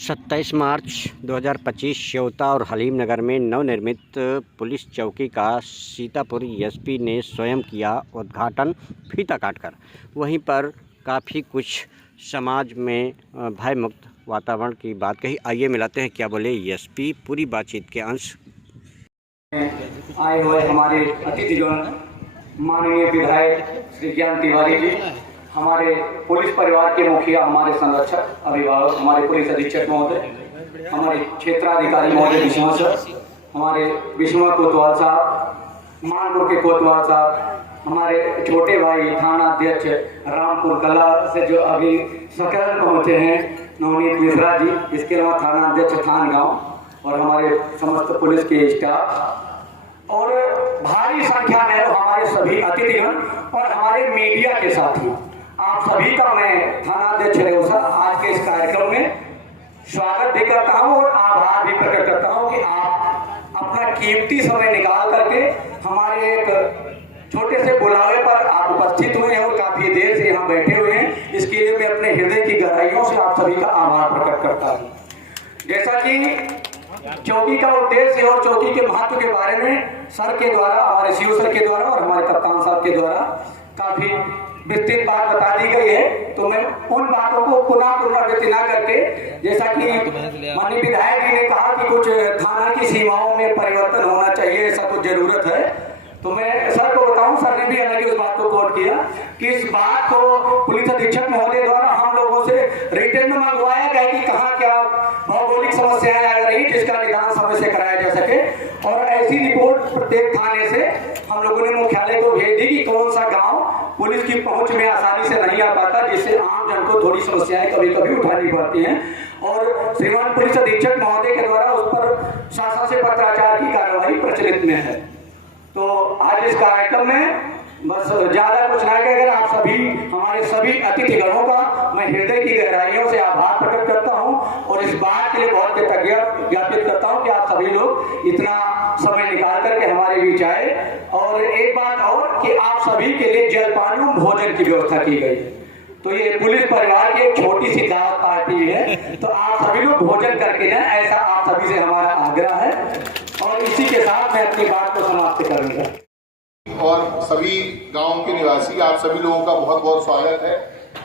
27 मार्च 2025 श्योता और हलीम नगर में नवनिर्मित पुलिस चौकी का सीतापुर एसपी ने स्वयं किया उद्घाटन फीता काटकर। वहीं पर काफ़ी कुछ समाज में भयमुक्त वातावरण की बात कही। आइए मिलाते हैं क्या बोले एसपी, पूरी बातचीत के अंश। आए हुए हमारे अतिथिगण माननीय विधायक श्री ज्ञान तिवारी जी, हमारे पुलिस परिवार के मुखिया, हमारे संरक्षक अभिभावक, हमारे पुलिस अधीक्षक महोदय, हमारे क्षेत्राधिकारी महोदय विश्वा सर, हमारे विश्वा कोतवाल साहब, मानपुर के कोतवाल साहब, हमारे छोटे भाई थाना अध्यक्ष रामपुर कला से जो अभी सकल पहुंचे हैं नवनीत मिश्रा जी, इसके अलावा थाना अध्यक्ष थान गाँव और हमारे समस्त पुलिस के स्टाफ और भारी संख्या में हमारे सभी अतिथिगण और हमारे मीडिया के साथी, आप सभी का मैं थाना अध्यक्ष रेवसा आज के इस कार्यक्रम में स्वागत भी करता हूं और आभार भी प्रकट करता हूं कि आप अपना कीमती समय निकाल करके हमारे एक छोटे से बुलावे पर आप उपस्थित हुए हैं और काफी देर से यहाँ बैठे हुए हैं। इसके लिए मैं अपने हृदय की गहराइयों से आप सभी का आभार प्रकट करता हूँ। जैसा कि चौकी का उद्देश्य और चौकी के महत्व के बारे में सर के द्वारा, हमारे सीओ सर के द्वारा और हमारे कप्तान साहब के द्वारा काफी विस्तृत बात बता दी गई है, तो मैं उन बातों को पुनरावृत्ति ना करके, जैसा कि माननीय विधायक जी ने कहा कि कुछ थाना की सीमाओं में परिवर्तन होना चाहिए, ऐसा कुछ जरूरत है, तो मैं सर को बताऊं, सर ने भी हालांकि उस बात को कोट किया कि इस बात को पुलिस अधीक्षक महोदय द्वारा हम लोगों से रिटर्न में मंगवाया गया कि कहाँ क्या भौगोलिक समस्याएं आ रही जिसका निदान समय से कराया जा सके, और ऐसी रिपोर्ट प्रत्येक थाने से हम लोगों ने मुख्यालय को भेज दी कि कौन सा गांव पुलिस की पहुंच में आसानी से नहीं आ पाता, जिससे आम जन को थोड़ी समस्याएं कभी कभी उठानी पड़ती हैं, और श्रीमान पुलिस अधीक्षक महोदय के द्वारा उस पर शासन से पत्राचार की कार्यवाही प्रचलित में है। तो आज इस कार्यक्रम में बस ज्यादा कुछ ना कहकर आप सभी हमारे सभी अतिथिगणों का मैं हृदय की गहराइयों से आभार प्रकट करता हूं और इस बात के लिए बहुत कृतज्ञता ज्ञापित करता हूं कि आप सभी लोग इतना समय निकाल करके हमारे बीच आए। और एक बात और कि आप सभी के लिए जलपान एवं भोजन की व्यवस्था की गई है, तो ये पुलिस परिवार की एक छोटी सी दावत पार्टी है, तो आप सभी लोग भोजन करके जाएं, ऐसा आप सभी से हमारा आग्रह है। और इसी के साथ मैं अपनी बात को समाप्त करूंगा। और सभी गांव के निवासी, आप सभी लोगों का बहुत बहुत स्वागत है।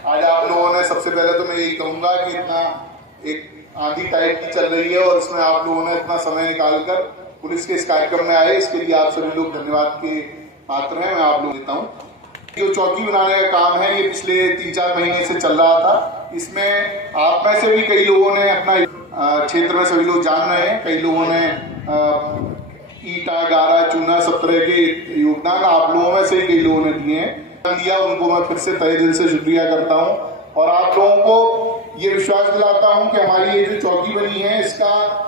आज आप लोगों ने, सबसे पहले तो मैं यही कहूंगा कि इतना एक आंधी टाइप की चल रही है और इसमें आप लोगों ने इतना समय निकालकर पुलिस के इस कार्यक्रम में आए, इसके लिए आप सभी लोग धन्यवाद के पात्र हैं। मैं आप लोग देता हूँ। जो चौकी बनाने का काम है ये पिछले 3-4 महीने से चल रहा था। इसमें आप में से भी कई लोगों ने अपना क्षेत्र में सभी लोग जान रहे हैं, कई लोगों ने ईटा, गारा, चूना, सब तरह के योगदान आप लोगों में से कई लोगों ने दिए हैं, उनको मैं फिर से तहे दिल से शुक्रिया करता हूं। और आप लोगों को ये विश्वास दिलाता हूं कि हमारी ये जो चौकी बनी है, इसका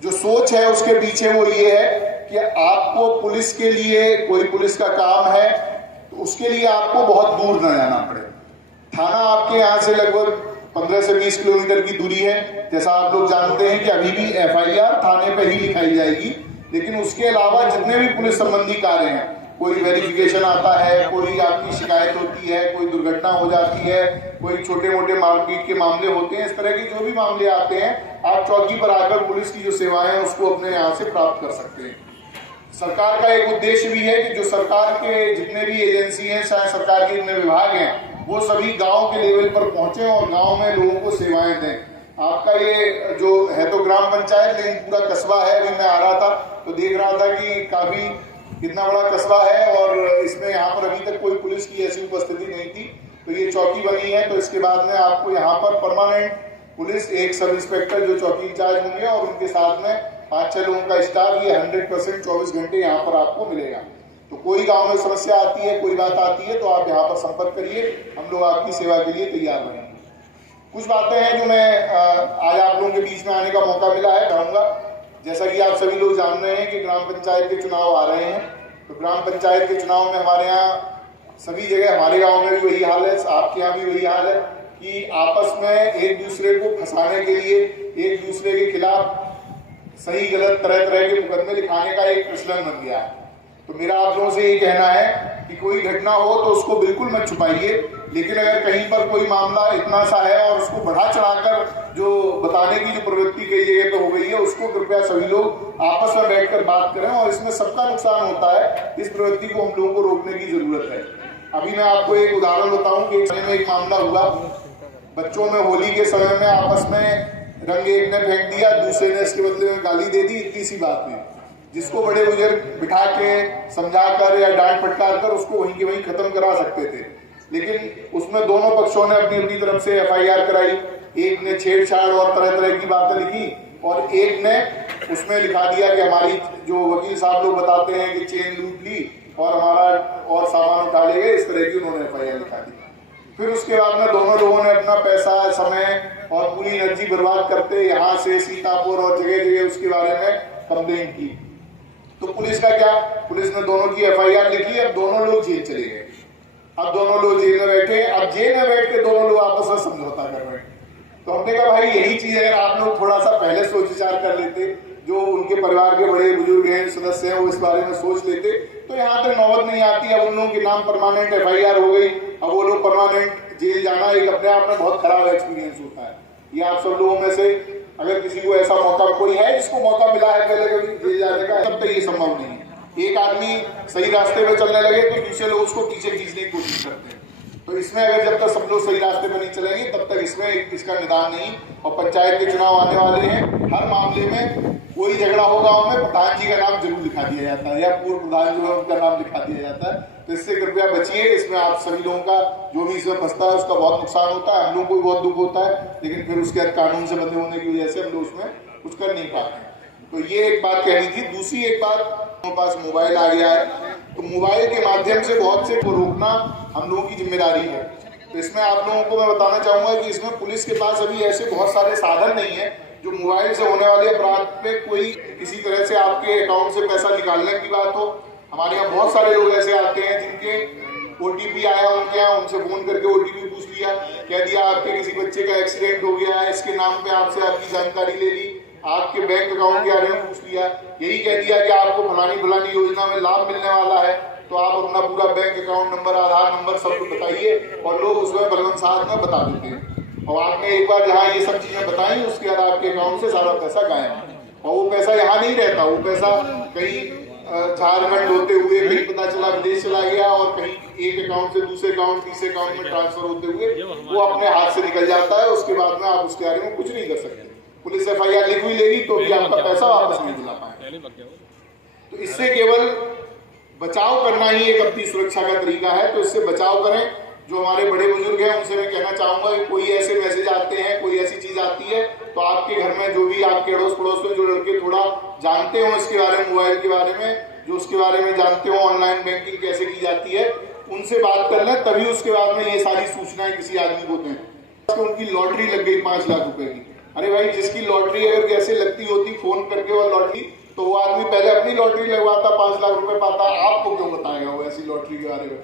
जो सोच है उसके पीछे वो ये है कि आपको पुलिस के लिए, कोई पुलिस का काम है तो उसके लिए आपको बहुत दूर न जाना पड़े। थाना आपके यहाँ से लगभग 15 से 20 किलोमीटर की दूरी है। जैसा आप लोग जानते हैं कि अभी भी FIR थाने पे ही लिखाई जाएगी, लेकिन उसके अलावा जितने भी पुलिस संबंधी कार्य हैं, कोई वेरिफिकेशन आता है, कोई आपकी शिकायत होती है, कोई दुर्घटना हो जाती है, कोई छोटे मोटे मारपीट के मामले होते हैं, इस तरह के जो भी मामले आते हैं, आप चौकी पर आकर पुलिस की जो सेवाएं हैं उसको अपने यहाँ से प्राप्त कर सकते हैं। सरकार का एक उद्देश्य भी है कि जो सरकार के जितने भी एजेंसी हैं, चाहे सरकार के जितने विभाग हैं, वो सभी गांव के लेवल पर पहुंचे और गांव में लोगों को सेवाएं दें। आपका ये जो है तो ग्राम पंचायत, लेकिन पूरा कस्बा है। अभी मैं आ रहा था तो देख रहा था कि काफी कितना बड़ा कस्बा है और इसमें यहाँ पर अभी तक कोई पुलिस की ऐसी उपस्थिति नहीं थी। तो ये चौकी बनी है, तो इसके बाद में आपको यहाँ पर परमानेंट पुलिस, एक सब इंस्पेक्टर जो चौकी इंचार्ज होंगे और उनके साथ में 5-6 लोगों का स्टाफ, ये 100% 24 घंटे यहाँ पर आपको मिलेगा। तो कोई गांव में समस्या आती है, कोई बात आती है, तो आप यहाँ पर संपर्क करिए, हम लोग आपकी सेवा के लिए तैयार रहेंगे। कुछ बातें हैं जो मैं आज आप लोगों के बीच में आने का मौका मिला है, कहूँगा। जैसा कि आप सभी लोग जान रहे हैं कि ग्राम पंचायत के चुनाव आ रहे हैं, तो ग्राम पंचायत के चुनाव में हमारे यहाँ सभी जगह, हमारे गाँव में भी वही हाल है, आपके यहाँ भी वही हाल है कि आपस में एक दूसरे को फंसाने के लिए, एक दूसरे के खिलाफ सही गलत तरह तरह के मुकदमे लिखाने का एक प्रचलन बन गया है। तो मेरा आप लोगों से ये कहना है कि कोई घटना हो तो उसको बिल्कुल मत छुपाइए, लेकिन अगर कहीं पर कोई मामला इतना सा है और उसको बढ़ा चढ़ाकर जो बताने की जो प्रवृत्ति कई जगह पे हो गई है, उसको कृपया सभी लोग आपस में बैठकर बात करें, और इसमें सबका नुकसान होता है। इस प्रवृत्ति को हम लोगों को रोकने की जरूरत है। अभी मैं आपको एक उदाहरण बताऊं कि एक समय में एक मामला हुआ, बच्चों में होली के समय में आपस में रंग एक ने फेंक दिया, दूसरे ने इसके बदले में गाली दे दी, इतनी सी बात में, जिसको बड़े बुजुर्ग बिठा के समझाकर या डांट फटकार कर उसको वहीं के वहीं खत्म करा सकते थे। लेकिन उसमें दोनों पक्षों ने अपनी अपनी तरफ से FIR कराई। एक ने छेड़छाड़ और तरह तरह की बातें लिखी, और एक ने उसमें लिखा दिया कि हमारी जो वकील साहब लोग बताते हैं कि चेन लूट ली और हमारा और सामान उठा ले गए, इस तरह की उन्होंने FIR लिखा दी। फिर उसके बाद में दोनों लोगों ने अपना पैसा, समय और पूरी एनर्जी बर्बाद करते यहाँ से सीतापुर और जगह जगह उसके बारे में कंप्लेन की। तो पुलिस का क्या, पुलिस ने दोनों की FIR लिखी, अब दोनों लोग जेल चले गए। अब दोनों लोग जेल में बैठे, अब जेल में बैठ के दोनों लोग आपस में समझौता कर रहे हैं। तो हमने कहा भाई यही चीज है, अगर आप लोग थोड़ा सा पहले सोच विचार कर लेते, जो उनके परिवार के बड़े बुजुर्ग हैं, सदस्य हैं, वो इस बारे में सोच लेते तो यहाँ तक नौबत नहीं आती। अब उन लोगों के नाम परमानेंट FIR हो गई, अब वो लोग परमानेंट जेल जाना एक अपने आप में बहुत खराब एक्सपीरियंस होता है। ये आप सब लोगों में से अगर किसी को ऐसा मौका कोई है जिसको मौका मिला है पहले कभी जेल जाने का, तब तक ये संभव नहीं है। एक आदमी सही रास्ते पे चलने लगे तो दूसरे लोग उसको पीछे खींचने की कोशिश करते हैं। तो इसमें अगर जब तक सब लोग सही रास्ते पे नहीं चलेंगे तब तक इसमें इसका निदान नहीं। और पंचायत के चुनाव आने वाले हैं, हर मामले में कोई झगड़ा हो गाँव में प्रधान जी का नाम जरूर लिखा दिया जाता है या पूर्व प्रधान जो है उनका नाम लिखा दिया जाता है। तो इससे कृपया बचिए। इसमें आप सभी लोगों का जो भी इसमें फंसता है उसका बहुत नुकसान होता है, हम लोगों को भी बहुत दुख होता है, लेकिन फिर उसके बाद कानून से बंधे होने की वजह से हम लोग उसमें कुछ कर नहीं पाते। तो ये एक बात कहनी थी। दूसरी एक बात, हमारे पास मोबाइल आ गया है, तो मोबाइल के माध्यम से बहुत से को रोकना हम लोगों की जिम्मेदारी है। तो इसमें आप लोगों को मैं बताना चाहूंगा कि इसमें पुलिस के पास अभी ऐसे बहुत सारे साधन नहीं है जो मोबाइल से होने वाले अपराध पे कोई किसी तरह से आपके अकाउंट से पैसा निकालने की बात हो। हमारे यहाँ बहुत सारे लोग ऐसे आते हैं जिनके OTP आया उनके यहाँ, उनसे फोन करके OTP पूछ लिया, कह दिया आपके किसी बच्चे का एक्सीडेंट हो गया है, इसके नाम पे आपसे आपकी जानकारी ले ली, आपके बैंक अकाउंट के बारे में पूछ लिया, यही कह दिया कि आपको फलानी योजना में लाभ मिलने वाला है, तो आप अपना पूरा बैंक अकाउंट नंबर, आधार नंबर सब कुछ बताइए, और लोग उसमें बलवंत में बता देते हैं। और आपने एक बार जहाँ ये सब चीजें बताई उसके बाद आपके अकाउंट से सारा पैसा गायब, और वो पैसा यहाँ नहीं रहता, वो पैसा कहीं झारखंड होते हुए कहीं पता चला विदेश चला गया, और कहीं एक अकाउंट से दूसरे अकाउंट, तीसरे अकाउंट में ट्रांसफर होते हुए वो अपने हाथ से निकल जाता है। उसके बाद में आप उसके बारे में कुछ नहीं कर सकते। पुलिस FIR लिख भी लेगी तो भी आपका पैसा वापस नहीं दिला पाएंगे। तो इससे केवल बचाव करना ही एक अपनी सुरक्षा का तरीका है। तो इससे बचाव करें। जो हमारे बड़े बुजुर्ग हैं उनसे मैं कहना चाहूंगा कि कोई ऐसे मैसेज आते हैं, कोई ऐसी चीज आती है, तो आपके घर में जो भी आपके अड़ोस पड़ोस में जो लड़के थोड़ा जानते हो इसके बारे में, मोबाइल के बारे में, जो उसके बारे में जानते हो, ऑनलाइन बैंकिंग कैसे की जाती है, उनसे बात कर लें, तभी उसके बाद में ये सारी सूचनाएं किसी आदमी को दें। तो उनकी लॉटरी लग गई 5 लाख रुपए की। अरे भाई, जिसकी लॉटरी अगर कैसे लगती होती फोन करके और लॉटरी, तो वो आदमी पहले अपनी लॉटरी लगवाता, 5 लाख रुपए पाता, आपको क्यों बताएगा वो ऐसी लॉटरी के बारे में।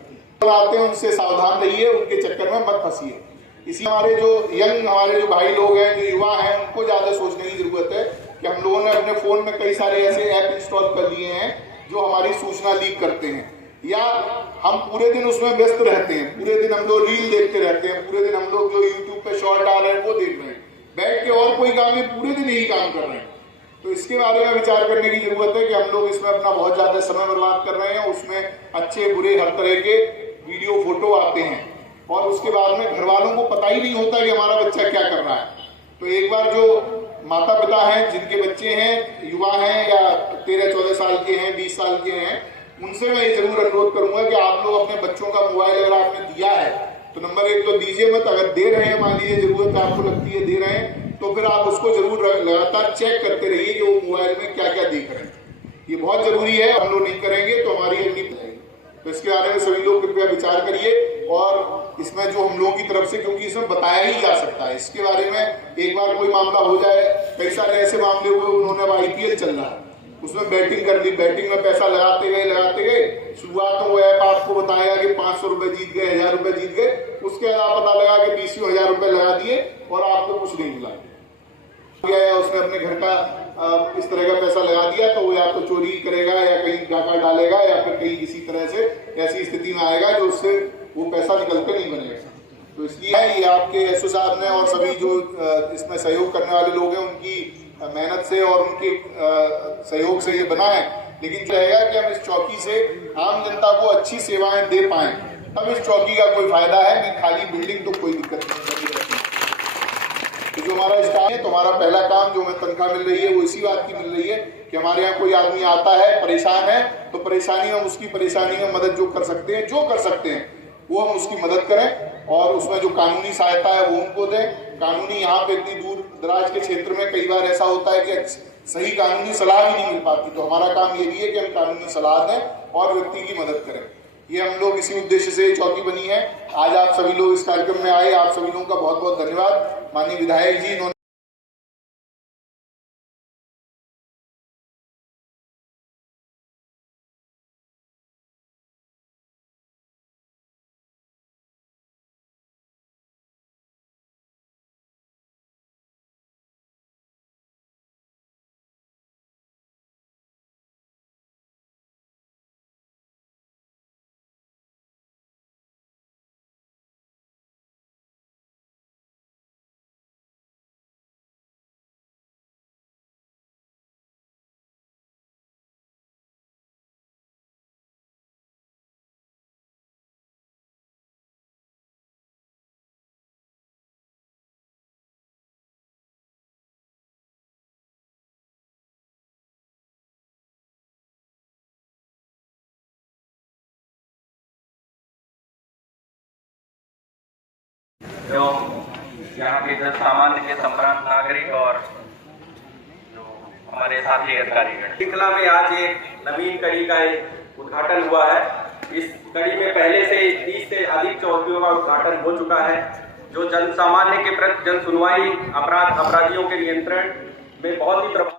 आते हैं उनसे सावधान रहिए, उनके चक्कर में मत फंसिए। इसी हमारे जो भाई लोग हैं, जो युवा हैं, उनको ज्यादा सोचने की जरूरत है कि हम लोगों ने अपने फोन में कई सारे ऐसे ऐप इंस्टॉल कर लिए हैं जो हमारी सूचना लीक करते हैं, या हम पूरे दिन उसमें व्यस्त रहते हैं, पूरे दिन हम लोग रील देखते रहते हैं, पूरे दिन हम लोग जो यूट्यूब पे शॉर्ट आ रहे हैं वो देख रहे हैं, बैठ के और कोई काम नहीं, पूरे दिन यही काम कर रहे हैं। तो इसके बारे में विचार करने की जरूरत है कि हम लोग इसमें अपना बहुत ज्यादा समय बर्बाद कर रहे हैं। उसमें अच्छे बुरे हर तरह के वीडियो फोटो आते हैं, और उसके बाद में घर वालों को पता ही नहीं होता कि हमारा बच्चा क्या कर रहा है। तो एक बार जो माता पिता हैं जिनके बच्चे हैं, युवा हैं या 13-14 साल के हैं, 20 साल के हैं, उनसे मैं ये जरूर अनुरोध करूंगा कि आप लोग अपने बच्चों का मोबाइल अगर आपने दिया है तो नंबर 1 तो दीजिए मत। अगर दे रहे हैं, मान लीजिए जरूरत आपको लगती है दे रहे हैं, तो फिर आप उसको जरूर लगातार चेक करते रहिए कि वो मोबाइल में क्या क्या देख रहे हैं। ये बहुत जरूरी है, हम लोग नहीं करेंगे तो हमारी अगली, तो इसके बारे में सभी लोग कृपया विचार करिए। और इसमें जो हम लोगों की तरफ से, क्योंकि इसमें बताया ही जा सकता है, इसके बारे में एक बार कोई मामला हो जाए, कई सारे ऐसे मामले हुए, उन्होंने अब IPL चल रहा है, उसमें बैटिंग कर ली, बैटिंग में पैसा लगाते गए, शुरुआत में वो ऐप आपको बताएगा कि 500 रुपए जीत गए, 1000 रुपए जीत गए, उसके बाद आप पता लगा कि 20,000 रुपए लगा दिए और आपको कुछ नहीं मिला, या उसने अपने घर का इस तरह का पैसा लगा दिया, तो वो या तो चोरी करेगा या कहीं डाका डालेगा या फिर कहीं किसी तरह से ऐसी स्थिति में आएगा जो उससे वो पैसा निकल कर नहीं बनेगा। तो इसलिए ये आपके एसओ साहब ने और सभी जो इसमें सहयोग करने वाले लोग हैं उनकी मेहनत से और उनके सहयोग से ये बना है। लेकिन रहेगा कि हम इस चौकी से आम जनता को अच्छी सेवाएं दे पाएं, तब इस चौकी का कोई फायदा है। नहीं खाली बिल्डिंग तो कोई दिक्कत नहीं रहती। तो जो हमारा स्टाफ है, तो हमारा पहला काम जो हमें तनख्वाह मिल रही है वो इसी बात की मिल रही है कि हमारे यहाँ कोई आदमी आता है परेशान है, तो परेशानी में उसकी परेशानी में मदद जो कर सकते हैं वो हम उसकी मदद करें और उसमें जो कानूनी सहायता है वो उनको दें। कानूनी यहाँ पे इतनी दूर दराज के क्षेत्र में कई बार ऐसा होता है कि सही कानूनी सलाह भी नहीं मिल पाती, तो हमारा काम ये भी है कि हम कानूनी सलाह दें और व्यक्ति की मदद करें। ये हम लोग इसी उद्देश्य से चौकी बनी है। आज आप सभी लोग इस कार्यक्रम में आए, आप सभी लोगों का बहुत बहुत धन्यवाद। माननीय विधायक जी इन्होंने एवं यहाँ के जन सामान्य के संभ्रांत नागरिक और जो हमारे साथी अधिकारीगण, श्रृंखला में आज एक नवीन कड़ी का एक उद्घाटन हुआ है। इस कड़ी में पहले से 30 से अधिक चौकियों का उद्घाटन हो चुका है, जो जन सामान्य के प्रति जन सुनवाई, अपराधियों के नियंत्रण में बहुत ही प्रभावी